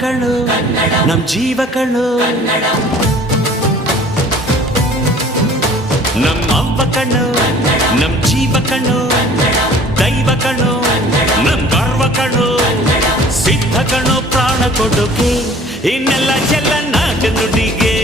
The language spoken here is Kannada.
ಕಣ್ಣು ನಮ್ ಜೀವ ಕಣ್ಣು ನಮ್ಮ ಅವ್ವ ಕಣ್ಣು ನಮ್ ಜೀವ ಕಣ್ಣು ದೈವ ಕಣ್ಣು ನಮ್ ಗರ್ವ ಕಣ್ಣು ಸಿದ್ಧ ಕಣ್ಣು ಪ್ರಾಣ ಕೊಡುಗೆ ಇನ್ನೆಲ್ಲ ಚೆಲ್ಲ ನಾಟ ನುಡಿಗೆ